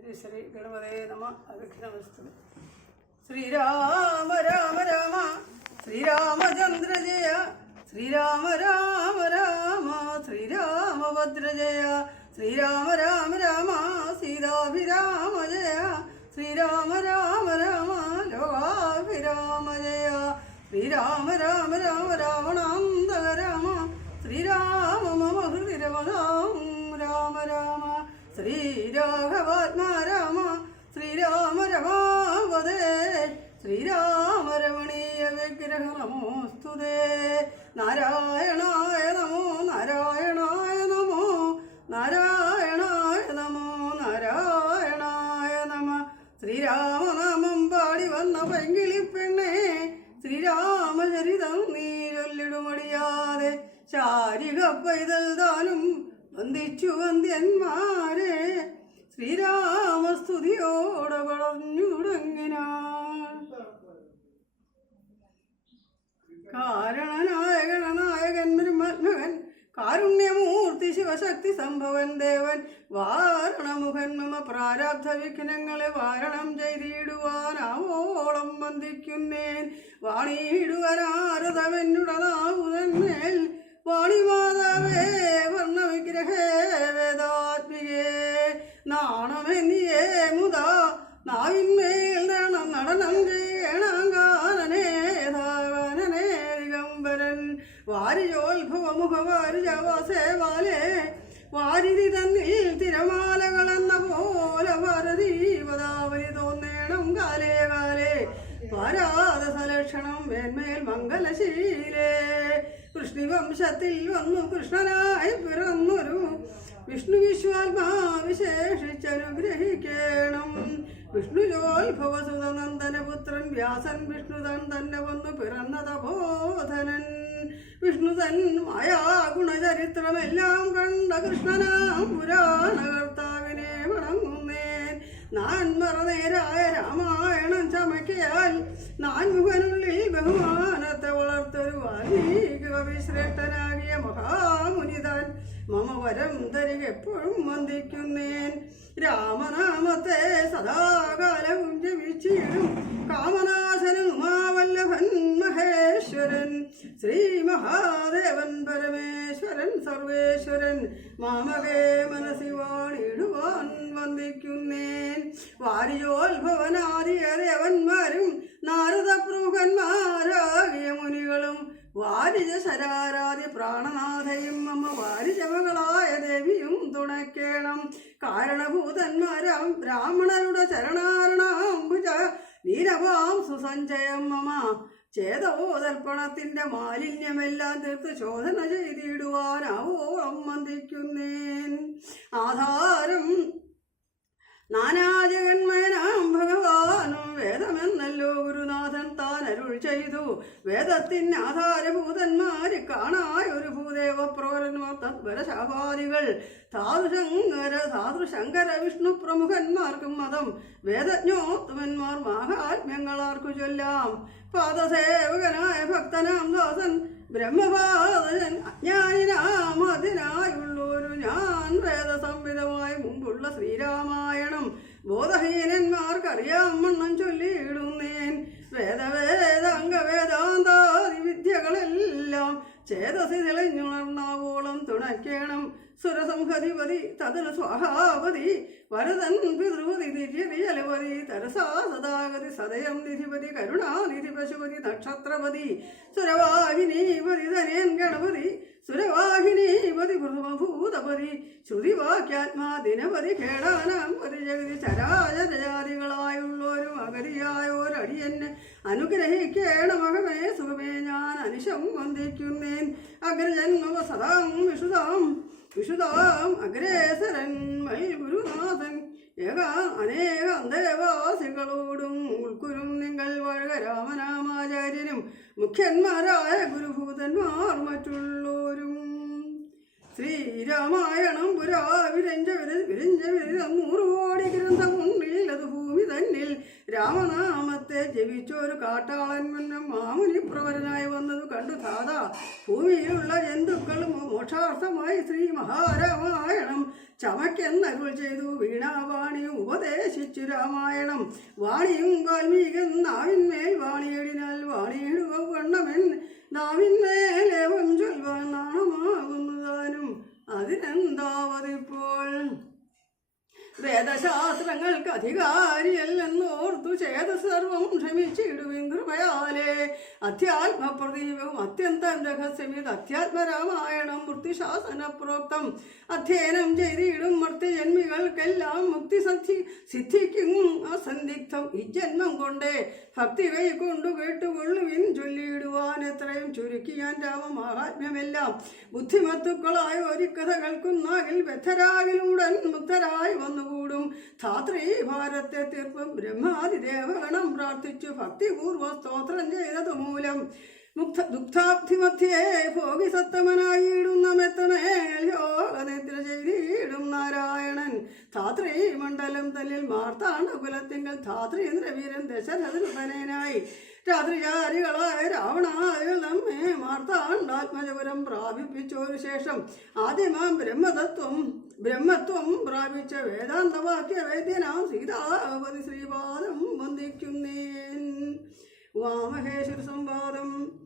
ശ്രീ ഗണപതേ നമ. അവിഘ്നമസ്തു. ശ്രീരാമ രാമ രാമ ശ്രീരാമചന്ദ്ര ജയ ശ്രീരാമ രാമ രാമ ശ്രീരാമഭദ്ര ജയ ശ്രീരാമ രാമ രാമ സീതാഭിരാമ ജയ ശ്രീരാമ രാമ രാമ ലോകാഭിരാമ ജയ ശ്രീരാമ രാമ രാമ രാവണാന്തക രാമ ശ്രീരാമ മമ ഹൃദി രമണാം രാമ രാമ ശ്രീരാഘവാത്മാ രാമ ശ്രീരാമ രമാവതേ ശ്രീരാമ രമണീയ വിഗ്രഹ നമോസ്തുതേ. നാരായണായ നമോ നാരായണായ നമോ നാരായണായ നമോ നാരായണായ നമ. ശ്രീരാമനാമം പാടി വന്ന പൈങ്കിളിപ്പെണ്ണേ ശ്രീരാമചരിതം നീ ചൊല്ലിടുമടിയാതെ ശാരിക പൈതൽ താനും വന്ദിച്ചു വന്ധ്യന്മാരെ ശ്രീരാമസ്തുതിയോടെ വളർന്നുടങ്ങിനാൻ. കാരണനായകനായകൻ ബ്രഹ്മൻ കാരുണ്യമൂർത്തി ശിവശക്തി സംഭവൻ ദേവൻ വാരണമുഖൻ മമ പ്രാരബ്ധ വിഘ്നങ്ങളെ വാരണം ചെയ്തിടുവാനാവോളം വന്ദിക്കുന്നേൻ. വാണിയിടുവനാരതമെന്നുടനാവുതന്മേൽ വാണിമാതാവേ വർണ്ണവിഗ്രഹേ വേദാത്മികേ നാണമെന്നിയേ മുതാ നാവിന്മേൽ നടനം ചെയ്യണാകാനനേ ധാവനനേ ദിഗംബരൻ വാരിജോത്ഭവമുഖവാരിജവാസേവാലേ വാരിധി തന്നിൽ തിരമാലകളെന്ന പോലെ ഭാരതീപദാവലി തോന്നേണം കാലേ കാലേ പാരാത സലക്ഷണം മേന്മേൽ മംഗലശീലേ. കൃഷ്ണിവംശത്തിൽ വന്നു കൃഷ്ണനായി പിറന്നൊരു വിഷ്ണു വിശ്വാത്മാ വിശേഷിച്ചനുഗ്രഹിക്കണം. വിഷ്ണുജോത്ഭവസുതനന്ദനപുത്രൻ വ്യാസൻ വിഷ്ണുതൻ തന്നെ വന്നു പിറന്ന തപോധനൻ. വിഷ്ണുതൻ മായാ ഗുണചരിത്രമെല്ലാം കണ്ട കൃഷ്ണനാം പുരാണകർത്താവിനെ വണങ്ങുന്നേൻ. നാൻമറനേരായ രാമായണം ചമയ്ക്കയാൽ നാൻമുഖനുള്ളിൽ ബഹുമാനത്തെ വളർത്തൊരു വാൽമീകി കവിശ്രേഷ്ഠനാകിയ മഹാമുനിതാൻ മമ വരം തരികെപ്പോഴും വന്ദിക്കുന്നേൻ. രാമനാമത്തെ സദാകാലവും ജപിച്ചിടും കാമനാശനൻ ഉമാവല്ലഭൻ മഹേശ്വരൻ ശ്രീ മഹാദേവൻ പരമേശ്വരൻ സർവേശ്വരൻ മാമകേ മനസ്സി വാണിടുവാൻ വന്ദിക്കുന്നേൻ. വാരിജോത്ഭവനാദിയ ദേവന്മാരും നാരദ പ്രമുഖന്മാരാകിയ മുനികളും വാരിജ ശരാരാതി പ്രാണനാഥയും മമ വാരിജമകളായ ദേവിയും തുണയ്ക്കേണം. കാരണഭൂതന്മാരാം ബ്രാഹ്മണരുടെ ചരണാരണാംബുജ നീരവാം സുസഞ്ചയം മമ ചേതവോദർപ്പണത്തിന്റെ മാലിന്യമെല്ലാം തീർത്ത് ശോധന ചെയ്തിടുവാനാവോളം വന്ദിക്കുന്നേൻ. ആധാരം നാനാജഗന്മയനാം ഭഗവാനും വേദമെന്നല്ലോ ഗുരുനാഥൻ താൻ അരുൾ ചെയ്തു. വേദത്തിന് ആധാരഭൂതന്മാര് കാണായൊരു ഭൂദേവ പ്രവരന്മാർ തദ്വരശാപാദികൾ സാധുശങ്കര വിഷ്ണു പ്രമുഖന്മാർക്കും മതം വേദജ്ഞോത്തമന്മാർ മാഹാത്മ്യങ്ങളാർക്കു ചൊല്ലാം. പാദസേവകനായ ഭക്തനാം ദാസൻ ബ്രഹ്മപാദൻ അജ്ഞാനിനാമതിനായുള്ളൊരു ഞാൻ വേദസംവിധമായി മുമ്പുള്ള ശ്രീരാമായണം ബോധഹീനന്മാർക്കറിയാം വണ്ണം ചൊല്ലിയിടുന്നേൻ. വേദാന്താദി വിദ്യകളെല്ലാം ചേതസി തെളിഞ്ഞുണർന്നാവോളം തുണയ്ക്കണം. സുരസംഹതിപതി തതിന് സ്വാഹാപതി വരദൻ പിതൃപതി ദിര്യതി ജലപതി തരസാ സദാഗതി സദയം നിധിപതി കരുണാനിധി പശുപതി നക്ഷത്രപതി സുരവാഹിനീപതി ധനേൻ ഗണപതി സുരവാഹിനീപതി ഭൂതപതി ശ്രുതിവാക്യാത്മാ ദിനപതി ഖേടാനാം പതി ജഗതി ചരാചരജാതികളായുള്ളോരും അഗതിയായോരടിയെന്നെ അനുഗ്രഹിക്കേണമകമേ സുഖമേ ഞാൻ അനിശം വന്ദിക്കുന്നേൻ. അഗ്രജന്മവ സദാം വിഷുതാം അഗ്രേസരൻ മൈ ഗുരുനാഥൻ അനേകം ദേവാസികളോടും ഉൾക്കുരും നിങ്ങൾ വഴക രാമനാമാചാര്യനും മുഖ്യന്മാരായ ഗുരുഭൂതന്മാർ മറ്റുള്ളോരും. ശ്രീരാമായണം പുരാ വിരഞ്ച 100 കോടി ഗ്രന്ഥമുണ്ടിൽ അത് ഭൂമി തന്നിൽ രാമനാമത്തെ ജപിച്ചൊരു കാട്ടാളൻ മുന്നം മാമുനി പ്രവരനായി വന്നത് കണ്ടു ദാദാ ഭൂമിയിലുള്ള ജന്തുക്കളും മോക്ഷാർത്ഥമായി ശ്രീ മഹാരാമായണം ചമയ്ക്കെന്നരുൾ ചെയ്തു. വീണാവാണിയും ഉപദേശ രചിച്ചു രാമായണം. വാണിയും വാൽമീകൻ നാവിന്മേൽ വാണിയടിനാൽ വാണിയിടുക വണ്ണമൻ നാവിന്മേലേവം ചൊൽവാൻ നാണമാകുന്നതാനും അതിനെന്താവതിപ്പോൾ. വേദശാസ്ത്രങ്ങൾക്ക് അധികാരിയല്ലെന്നോർത്തു ചേത സർവം ക്ഷമിച്ചിടുവിൻ കൃപയാലേ. അധ്യാത്മപ്രദീപവും അത്യന്തം രഹസ്യമിത് അധ്യാത്മരാമായണം വൃത്തിശാസന പ്രോക്തം. അധ്യയനം ചെയ്തിടും മർത്യജന്മികൾക്കെല്ലാം മുക്തി സിദ്ധിക്കും അസന്ദിഗ്ധം. ഈ ജന്മം കൊണ്ടേ ഭക്തി കൈക്കൊണ്ടു കേട്ടുകൊള്ളുവിൻ ചൊല്ലിയിടുവാൻ എത്രയും ചുരുക്കിയാൻ രാമമാഹാത്മ്യമെല്ലാം. ബുദ്ധിമത്തുക്കളായ ഒരു കഥ കേൾക്കുന്നാകിൽ ബദ്ധരാകിലൂടൻ മുക്തരായി വന്നുകൂടും. ധാത്രീ ഭാരത്തെ തീർപ്പും ബ്രഹ്മാതിദേവഗണം പ്രാർത്ഥിച്ചു ഭക്തിപൂർവ്വ സ്തോത്രം ചെയ്തതു മൂലം ദുഗ്ധാബ്ധിമധ്യേ ഭോഗി സത്തമനായിടുന്ന മെത്തമേൽ യോഗനിദ്ര ചെയ്തിടും നാരായണൻ. ധാത്രീ മണ്ഡലം തന്നിൽ മാർത്താണ്ഡകുലത്തിങ്കൽ ധാത്രീന്ദ്രവീരൻ ദശരഥനുപനയനായി രാത്രിചാരികളായ രാവണാദികൾ നമ്മെ മാർത്താണ്ഡാത്മജപുരം പ്രാപിപ്പിച്ചൊരു ശേഷം ആദ്യമാം ബ്രഹ്മത്വം പ്രാപിച്ച വേദാന്തവാക്യ വേദ്യനാം സീതാപതി ശ്രീപാദം വന്ദിക്കുന്നേൻ. ഉമാമഹേശ്വര സംവാദം.